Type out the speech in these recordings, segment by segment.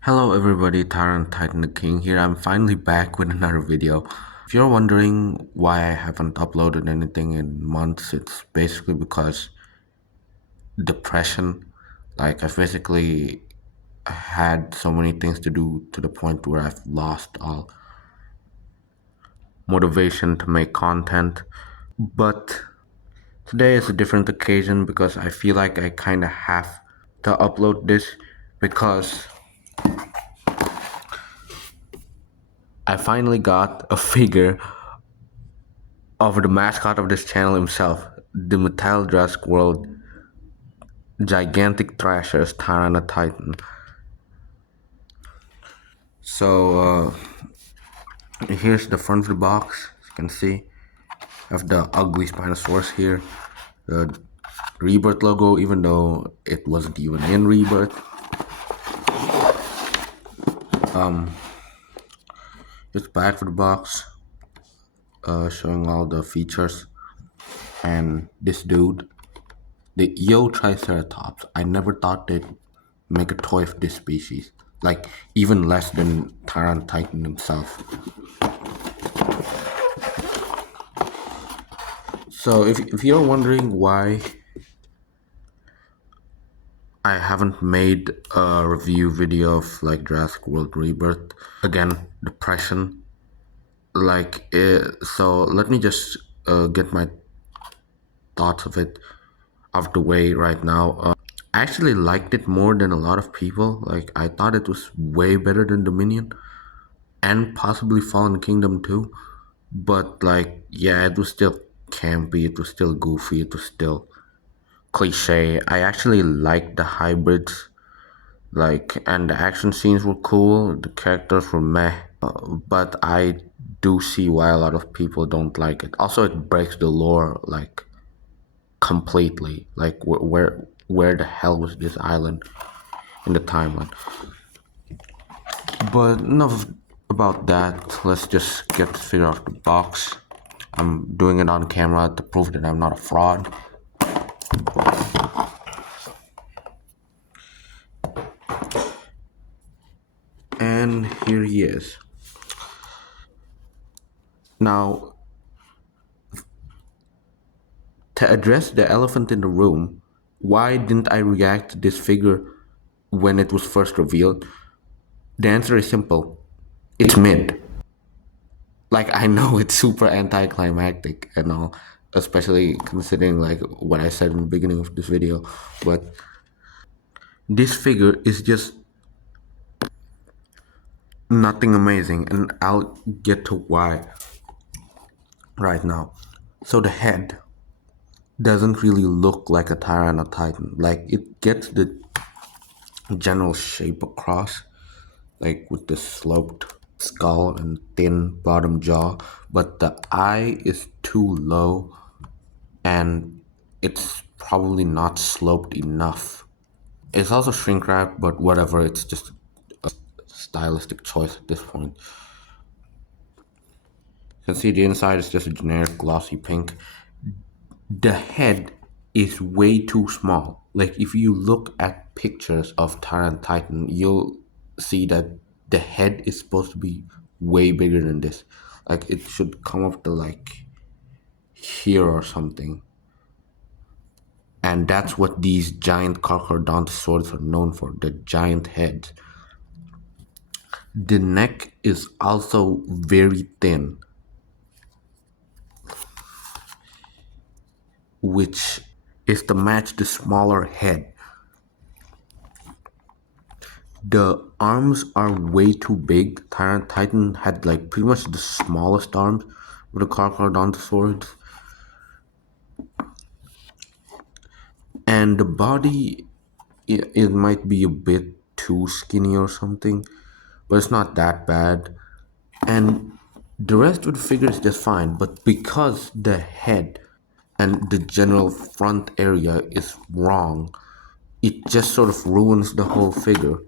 Hello everybody, Tyrannotitan the King here. I'm finally back with another video. If you're wondering why I haven't uploaded anything in months, it's basically because depression. I've basically had so many things to do to the point where I've lost all motivation to make content. But today is a different occasion because I feel like I kind of have to upload this because I finally got a figure of the mascot of this channel himself, the Mattel Jurassic World gigantic thrashers Tyrannotitan. So here's the front of the box. As you can see, I have the ugly Spinosaurus here, the Rebirth logo, even though it wasn't even in Rebirth. Just back of the box, showing all the features, and this dude, the Triceratops. I never thought they'd make a toy of this species. Like, even less than Tyrannotitan himself. So, if you're wondering why I haven't made a review video of Jurassic World Rebirth, again, depression. So let me just get my thoughts of it out of the way right now. I actually liked it more than a lot of people. I thought it was way better than Dominion and possibly Fallen Kingdom too. But yeah, it was still campy, it was still goofy, it was still cliche. I actually liked the hybrids, and the action scenes were cool, the characters were meh. But I do see why a lot of people don't like it. Also, it breaks the lore, completely. Where the hell was this island in the timeline? But enough about that. Let's just get this figure out of the box. I'm doing it on camera to prove that I'm not a fraud. And here he is. Now, to address the elephant in the room, why didn't I react to this figure when it was first revealed? The answer is simple. It's mid. I know it's super anticlimactic and all, especially considering what I said in the beginning of this video, but this figure is just nothing amazing, and I'll get to why right now. So the head doesn't really look like a Tyrannotitan. It gets the general shape across, with the sloped skull and thin bottom jaw, but the eye is too low and it's probably not sloped enough. It's also shrink wrap, but whatever, it's just a stylistic choice at this point. You can see the inside is just a generic glossy pink. The head is way too small. If you look at pictures of Tyrannotitan, you'll see that the head is supposed to be way bigger than this. It should come up to here or something. And that's what these giant carcharodontosaurs are known for, the giant heads. The neck is also very thin, which is to match the smaller head. The arms are way too big. Tyrannotitan had pretty much the smallest arms with the carcharodontosaurs. And the body, it might be a bit too skinny or something, but it's not that bad. And the rest of the figure is just fine, but because the head and the general front area is wrong, it just sort of ruins the whole figure.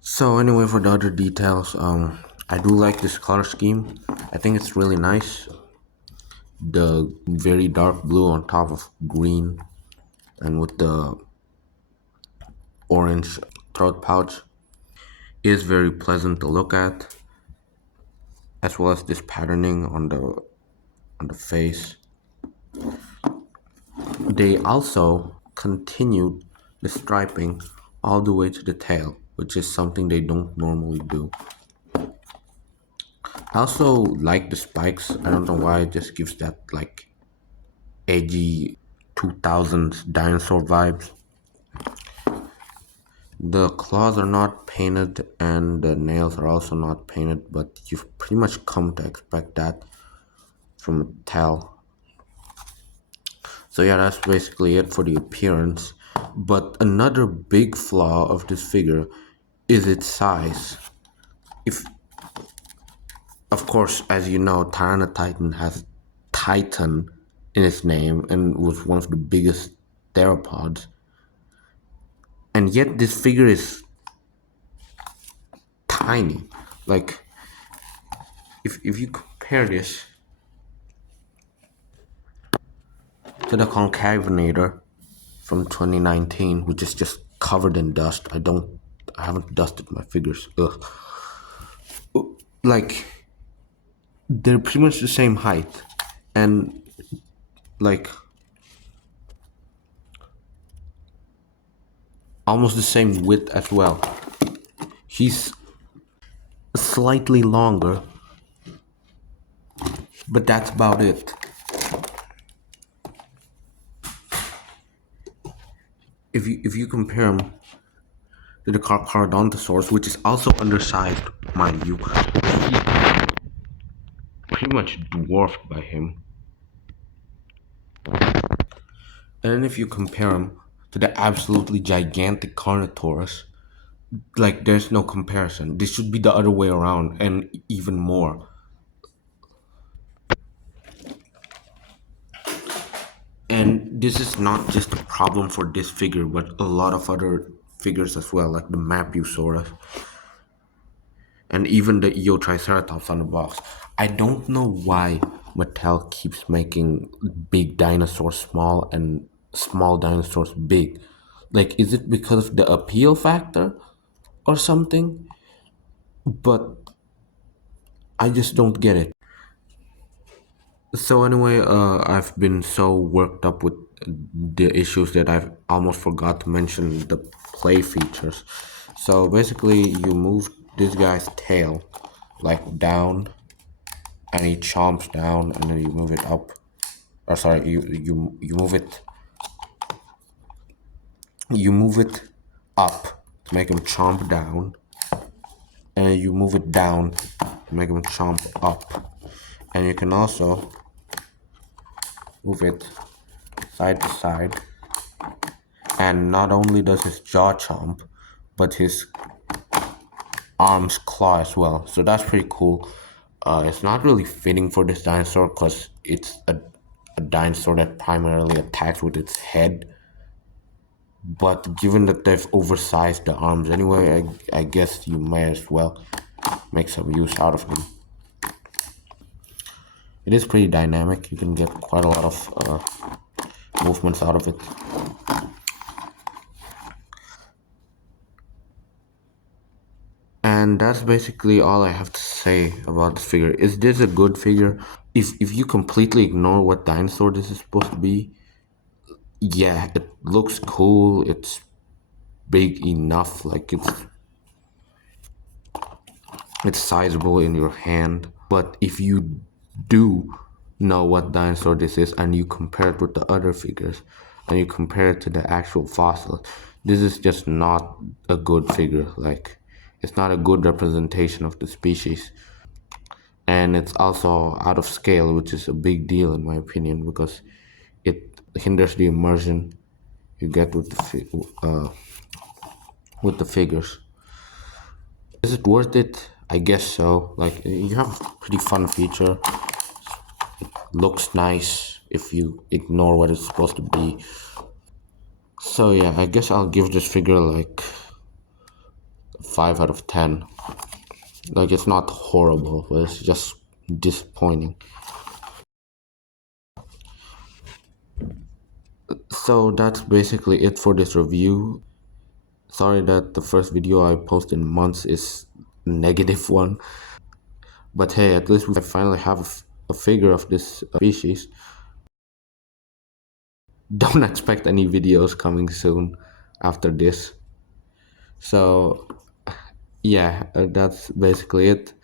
So anyway, for the other details, I do like this color scheme. I think it's really nice. The very dark blue on top of green, and with the orange throat pouch is very pleasant to look at, as well as this patterning on the face. They also continued the striping all the way to the tail, which is something they don't normally do. I also like the spikes. I don't know why, it just gives that like edgy 2000s dinosaur vibes. The claws are not painted and the nails are also not painted, but you've pretty much come to expect that from Mattel. So yeah, that's basically it for the appearance. But another big flaw of this figure is its size. If, of course, as you know, Tyrannotitan has Titan in its name and was one of the biggest theropods. And yet this figure is tiny. Like, if you compare this to the Concavenator from 2019, which is just covered in dust. I haven't dusted my figures. Ugh. Like, they're pretty much the same height. And, like, almost the same width as well. He's slightly longer, but that's about it. If you compare him to the Carcharodontosaurus, which is also undersized, mind you, pretty much dwarfed by him. And then if you compare him to the absolutely gigantic Carnotaurus, like there's no comparison. This should be the other way around and even more. And this is not just a problem for this figure, but a lot of other figures as well, like the Mapusaurus and even the Eotriceratops on the box. I don't know why Mattel keeps making big dinosaurs small and small dinosaurs big. Like, is it because of the appeal factor or something? But I just don't get it. So anyway, I've been so worked up with the issues that I've almost forgot to mention the play features. So basically, you move this guy's tail like down, and he chomps down, and then you move it up. Or sorry, you move it up to make him chomp down, and you move it down to make him chomp up, and you can also move it side to side. And not only does his jaw chomp, but his arms claw as well. So that's pretty cool. It's not really fitting for this dinosaur because it's a dinosaur that primarily attacks with its head. But given that they've oversized the arms anyway, I guess you may as well make some use out of them. It is pretty dynamic. You can get quite a lot of movements out of it. And that's basically all I have to say about this figure. Is this a good figure? If you completely ignore what dinosaur this is supposed to be, yeah, it looks cool. It's big enough, like it's sizable in your hand. But if you do know what dinosaur this is and you compare it with the other figures and you compare it to the actual fossil, this is just not a good figure. Like, it's not a good representation of the species. And it's also out of scale, which is a big deal in my opinion because it hinders the immersion you get with the figures. Is it worth it? I guess so. Like, you have a pretty fun feature. Looks nice if you ignore what it's supposed to be. So yeah, I guess I'll give this figure like 5 out of 10. Like, it's not horrible, but it's just disappointing. So that's basically it for this review. Sorry that the first video I post in months is a negative one. But hey, at least we finally have a figure of this species. Don't expect any videos coming soon after this. So yeah, that's basically it.